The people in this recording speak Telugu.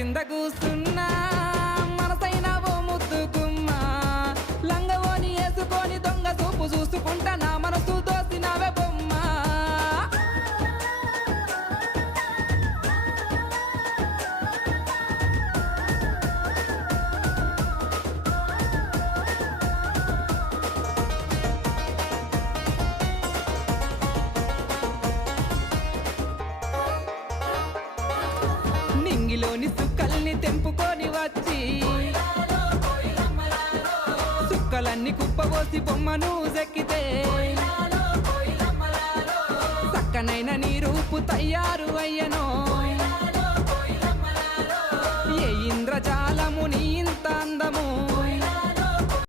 కింద కూస్తున్నా మనసైన ఓ ముద్దుకుమ్మా లంగవోని వేసుకొని దొంగ చూపు చూసుకుంటా నా మనసు దోసినవే బొమ్మ నింగిలోని సుక్కల్ని తెంపుకొని వచ్చి సుక్కలన్నీ కుప్పబోసి బొమ్మను చెక్కితే చక్కనైన నీ రూపు తయారు అయ్యనో ఏ ఇంద్రజాలము నీ ఇంత అందము